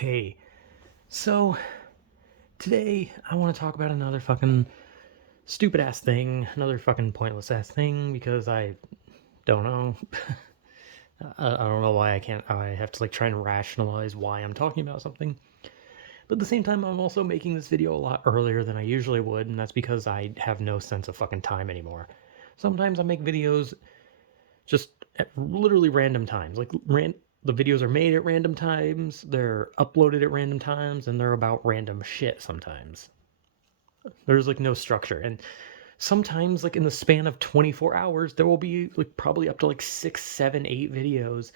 Hey, so today I want to talk about another fucking stupid ass thing, another fucking pointless ass thing because I don't know. I don't know why I have to like try and rationalize why I'm talking about something. But at the same time, I'm also making this video a lot earlier than I usually would, and that's because I have no sense of fucking time anymore. Sometimes I make videos just at literally random times. The videos are made at random times, they're uploaded at random times, and they're about random shit sometimes. There's like no structure. And sometimes like in the span of 24 hours, there will be like probably up to like 6, 7, 8 videos,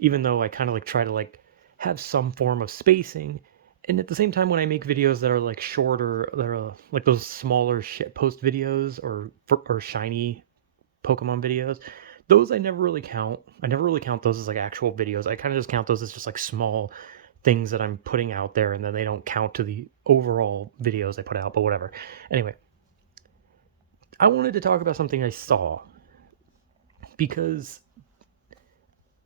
even though I kind of like try to like have some form of spacing. And at the same time, when I make videos that are like shorter, that are like those smaller shit post videos or shiny Pokemon videos, those I never really count. I never really count those as like actual videos. I kind of just count those as just like small things that I'm putting out there, and then they don't count to the overall videos I put out, but whatever. Anyway, I wanted to talk about something I saw because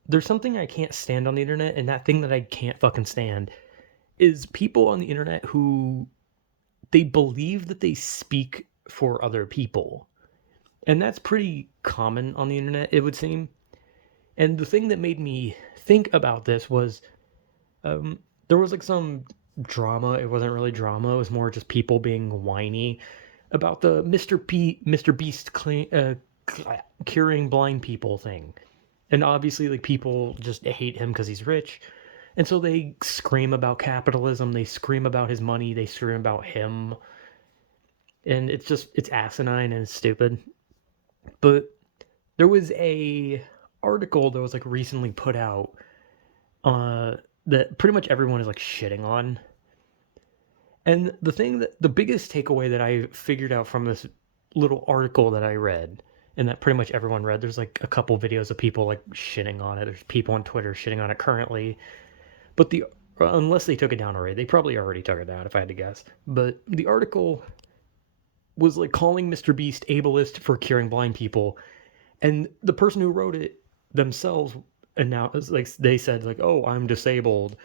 there's something I can't stand on the internet, and that thing that I can't fucking stand is people on the internet who they believe that they speak for other people. And that's pretty common on the internet, it would seem. And the thing that made me think about this was there was like some drama. It wasn't really drama. It was more just people being whiny about the Mr. Beast curing blind people thing. And obviously, like people just hate him because he's rich, and so they scream about capitalism. They scream about his money. They scream about him, and it's asinine and it's stupid. But there was a article that was like recently put out uh, that pretty much everyone is like shitting on. And the biggest takeaway that I figured out from this little article that I read, and that pretty much everyone read, there's like a couple videos of people like shitting on it. There's people on Twitter shitting on it currently, but unless they took it down already, they probably already took it down if I had to guess. But the article was like calling Mr. Beast ableist for curing blind people, and the person who wrote it themselves announced, like they said like, "Oh, I'm disabled,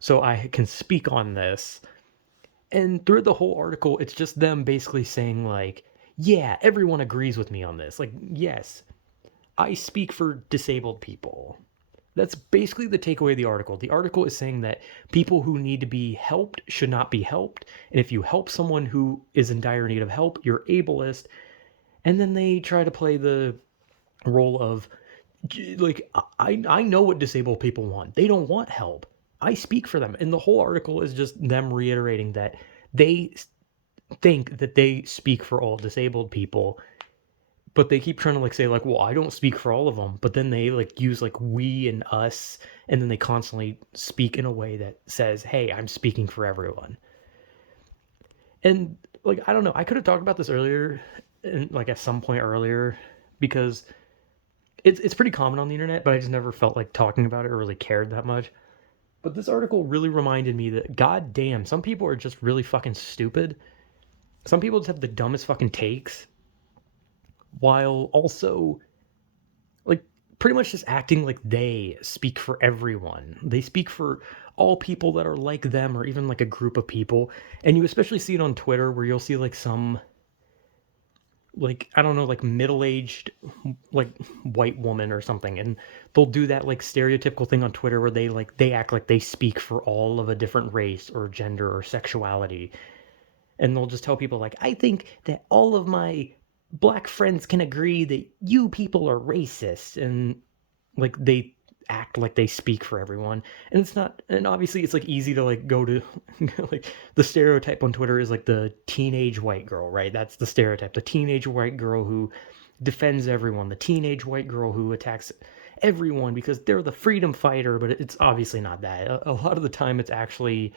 so I can speak on this." And through the whole article, it's just them basically saying like, "Yeah, everyone agrees with me on this. Like, yes, I speak for disabled people." That's basically the takeaway of the article. The article is saying that people who need to be helped should not be helped, and if you help someone who is in dire need of help, you're ableist. And then they try to play the role of like, I know what disabled people want. They don't want help. I speak for them. And the whole article is just them reiterating that they think that they speak for all disabled people, but they keep trying to like say like, well, I don't speak for all of them, but then they like use like we and us, and then they constantly speak in a way that says, hey, I'm speaking for everyone. And like, I don't know, I could have talked about this earlier, and like at some point earlier, because it's pretty common on the internet, but I just never felt like talking about it or really cared that much. But this article really reminded me that god damn, some people are just really fucking stupid. Some people just have the dumbest fucking takes, while also like pretty much just acting like they speak for everyone. They speak for all people that are like them, or even like a group of people. And you especially see it on Twitter, where you'll see like some, like, I don't know, like middle-aged like white woman or something, and they'll do that like stereotypical thing on Twitter where they act like they speak for all of a different race or gender or sexuality. And they'll just tell people like, I think that all of my black friends can agree that you people are racist, and like they act like they speak for everyone. And it's not, and obviously it's like easy to like go to like the stereotype on Twitter is like the teenage white girl, right? That's the stereotype, the teenage white girl who defends everyone, the teenage white girl who attacks everyone because they're the freedom fighter. But it's obviously not that. A lot of the time it's actually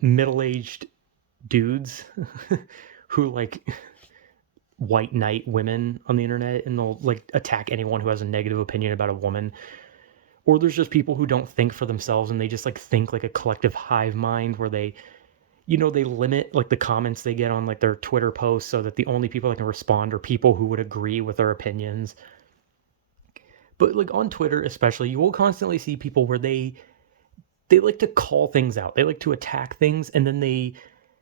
middle-aged dudes who like white knight women on the internet, and they'll like attack anyone who has a negative opinion about a woman. Or there's just people who don't think for themselves, and they just like think like a collective hive mind, where they, they limit like the comments they get on like their Twitter posts, so that the only people that can respond are people who would agree with their opinions. But like on Twitter especially, you will constantly see people where they they like to call things out. They like to attack things, and then they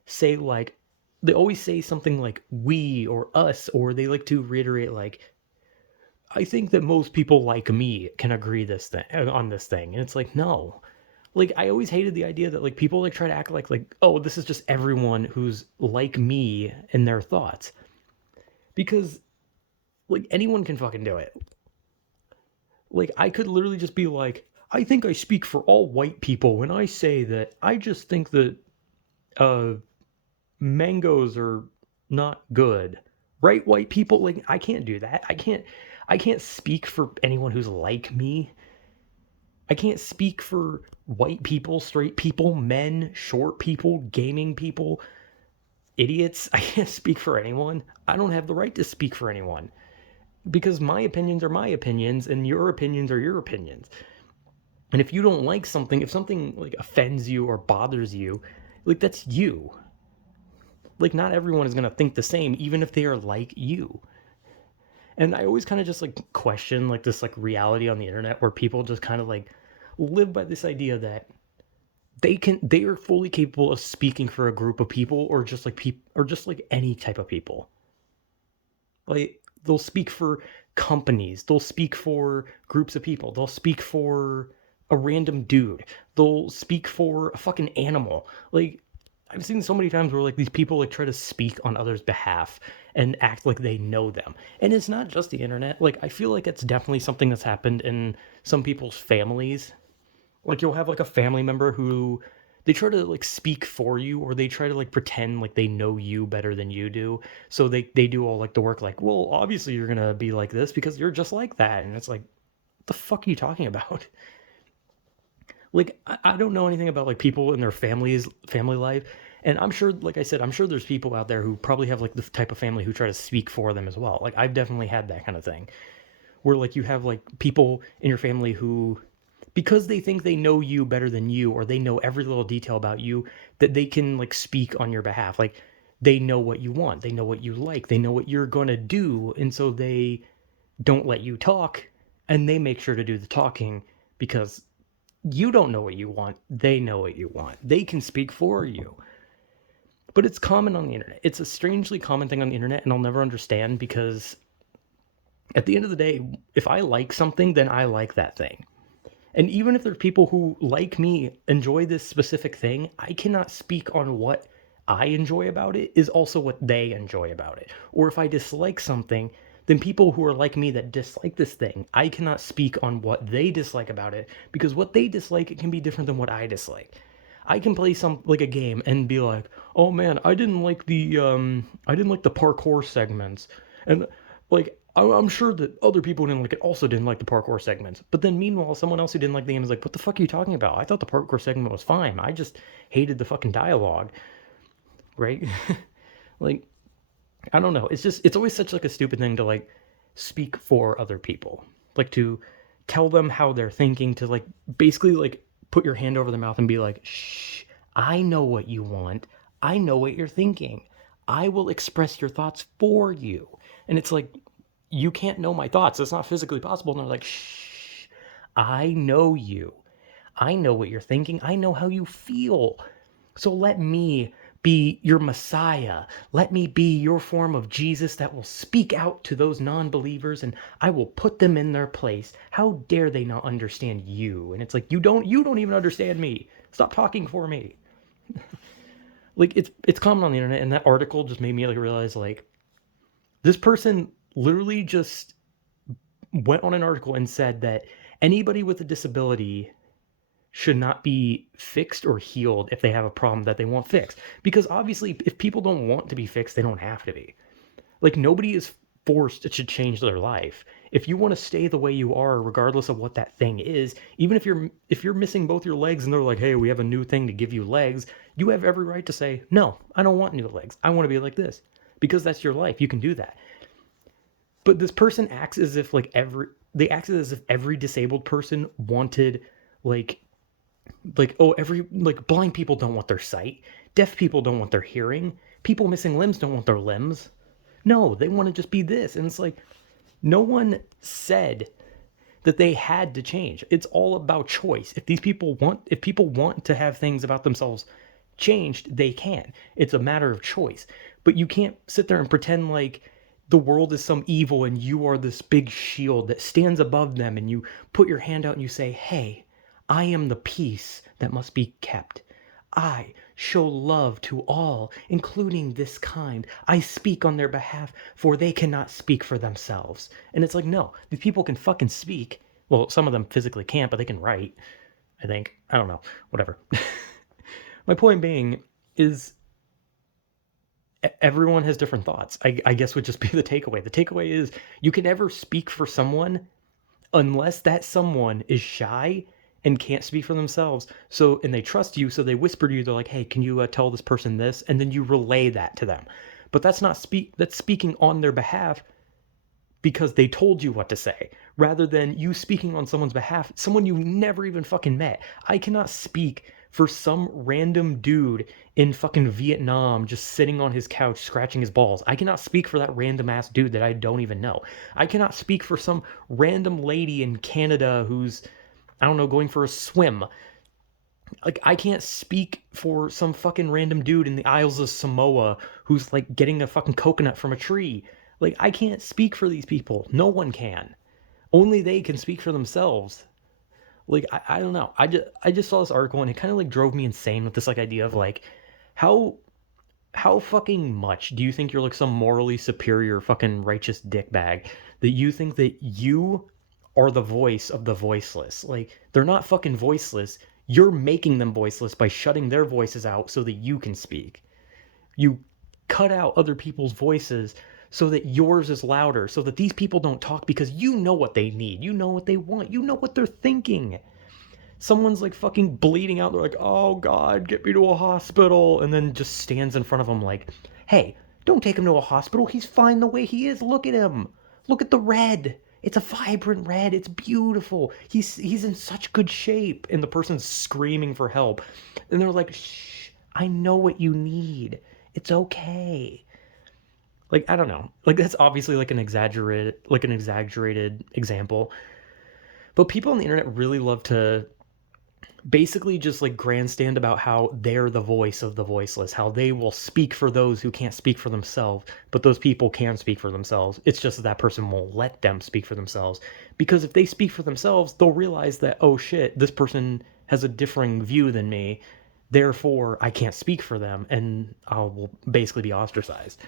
say like they always say something like we or us, or they like to reiterate like I think that most people like me can agree this thing on this thing. And it's like, no. Like I always hated the idea that like people like try to act like oh, this is just everyone who's like me in their thoughts. Because like anyone can fucking do it. Like I could literally just be like, I think I speak for all white people when I say that I just think that uh mangoes are not good. Right, white people? Like I can't do that. I can't speak for anyone who's like me. I can't speak for white people, straight people, men, short people, gaming people, idiots. I can't speak for anyone. I don't have the right to speak for anyone because my opinions are my opinions and your opinions are your opinions. And if you don't like something, if something like offends you or bothers you, like that's you. Like not everyone is going to think the same even if they are like you. And I always kind of just like question like this like reality on the internet where people just kind of like live by this idea that they are fully capable of speaking for a group of people or just like people or just like any type of people. Like they'll speak for companies, they'll speak for groups of people, they'll speak for a random dude, they'll speak for a fucking animal. Like I've seen so many times where like these people like try to speak on others' behalf and act like they know them. And it's not just the internet. Like I feel like it's definitely something that's happened in some people's families. Like you'll have like a family member who they try to like speak for you or they try to like pretend like they know you better than you do. So they do all like the work like, well, obviously you're gonna be like this because you're just like that. And it's like, what the fuck are you talking about? Like I don't know anything about like people in their family life. And I'm sure, like I said, I'm sure there's people out there who probably have like the type of family who try to speak for them as well. Like I've definitely had that kind of thing where like you have like people in your family who because they think they know you better than you or they know every little detail about you that they can like speak on your behalf. Like they know what you want, they know what you like, they know what you're going to do, and so they don't let you talk and they make sure to do the talking because you don't know what you want, they know what you want, they can speak for you. But it's common on the internet. It's a strangely common thing on the internet, and I'll never understand because at the end of the day, if I like something, then I like that thing. And even if there's people who, like me, enjoy this specific thing, I cannot speak on what I enjoy about it is also what they enjoy about it. Or if I dislike something, then people who are like me that dislike this thing, I cannot speak on what they dislike about it because what they dislike it can be different than what I dislike. I can play some like a game and be like, "Oh man, I didn't like the parkour segments." And like I'm sure that other people who didn't like it also didn't like the parkour segments. But then meanwhile, someone else who didn't like the game is like, "What the fuck are you talking about? I thought the parkour segment was fine. I just hated the fucking dialogue." Right? Like I don't know. It's always such like a stupid thing to like speak for other people. Like to tell them how they're thinking, to like basically like put your hand over their mouth and be like, "Shh, I know what you want. I know what you're thinking. I will express your thoughts for you." And it's like you can't know my thoughts. It's not physically possible. And they're like, "Shh, I know you. I know what you're thinking. I know how you feel. So let me be your Messiah. Let me be your form of Jesus that will speak out to those non believers and I will put them in their place. How dare they not understand you?" And it's like, you don't even understand me. Stop talking for me. Like it's common on the internet, and that article just made me like realize like this person literally just went on an article and said that anybody with a disability should not be fixed or healed if they have a problem that they want fixed. Because obviously, if people don't want to be fixed, they don't have to be. Like, nobody is forced to change their life. If you want to stay the way you are, regardless of what that thing is, even if you're missing both your legs and they're like, "Hey, we have a new thing to give you legs," you have every right to say, "No, I don't want new legs. I want to be like this." Because that's your life. You can do that. But this person acts as if like they acted as if every disabled person wanted like oh, every like blind people don't want their sight, deaf people don't want their hearing, people missing limbs don't want their limbs. No, they want to just be this. And it's like no one said that they had to change. It's all about choice. If people want to have things about themselves changed, they can. It's a matter of choice. But you can't sit there and pretend like the world is some evil and you are this big shield that stands above them, and you put your hand out and you say, "Hey, I am the peace that must be kept. I show love to all, including this kind. I speak on their behalf, for they cannot speak for themselves." And it's like, no, these people can fucking speak. Well, some of them physically can't, but they can write, I think. I don't know. Whatever. My point being is everyone has different thoughts. I guess would just be the takeaway. The takeaway is you can never speak for someone unless that someone is shy and can't speak for themselves. So, and they trust you, so they whisper to you. They're like, "Hey, can you tell this person this?" And then you relay that to them. But that's speaking on their behalf because they told you what to say, rather than you speaking on someone's behalf, someone you never even fucking met. I cannot speak for some random dude in fucking Vietnam just sitting on his couch scratching his balls. I cannot speak for that random ass dude that I don't even know. I cannot speak for some random lady in Canada who's, I don't know, going for a swim. Like, I can't speak for some fucking random dude in the Isles of Samoa who's like getting a fucking coconut from a tree. Like, I can't speak for these people. No one can. Only they can speak for themselves. Like, I don't know. I just saw this article and it kind of like drove me insane with this like idea of like how fucking much do you think you're like some morally superior fucking righteous dickbag that you think that you are the voice of the voiceless? Like, they're not fucking voiceless. You're making them voiceless by shutting their voices out so that you can speak. You cut out other people's voices so that yours is louder, so that these people don't talk because you know what they need. You know what they want. You know what they're thinking. Someone's like fucking bleeding out. They're like, "Oh God, get me to a hospital." And then just stands in front of them like, "Hey, don't take him to a hospital. He's fine the way he is. Look at him. Look at the red. It's a vibrant red. It's beautiful. He's in such good shape." And the person's screaming for help. And they're like, "Shh, I know what you need. It's okay." Like, I don't know. Like, that's obviously like an exaggerated example. But people on the internet really love to basically just like grandstand about how they're the voice of the voiceless, how they will speak for those who can't speak for themselves, but those people can speak for themselves. It's just that person won't let them speak for themselves. Because if they speak for themselves, they'll realize that, oh shit, this person has a differing view than me, therefore I can't speak for them, and I will basically be ostracized.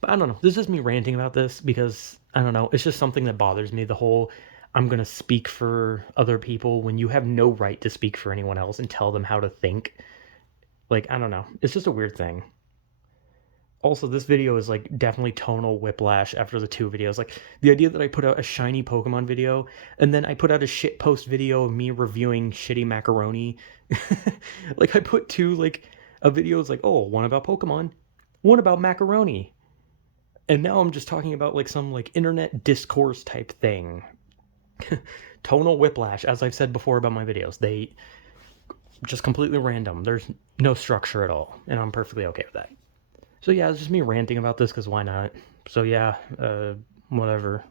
But I don't know. This is just me ranting about this because, I don't know, it's just something that bothers me. The whole, I'm going to speak for other people when you have no right to speak for anyone else and tell them how to think. Like, I don't know. It's just a weird thing. Also, this video is like definitely tonal whiplash after the two videos. Like, the idea that I put out a shiny Pokemon video and then I put out a shit post video of me reviewing shitty macaroni. Like, I put two, like, a video is like, oh, one about Pokemon, one about macaroni. And now I'm just talking about like some like internet discourse type thing. Tonal whiplash, as I've said before about my videos. They just completely random. There's no structure at all. And I'm perfectly okay with that. So yeah, it's just me ranting about this because why not? So yeah, whatever.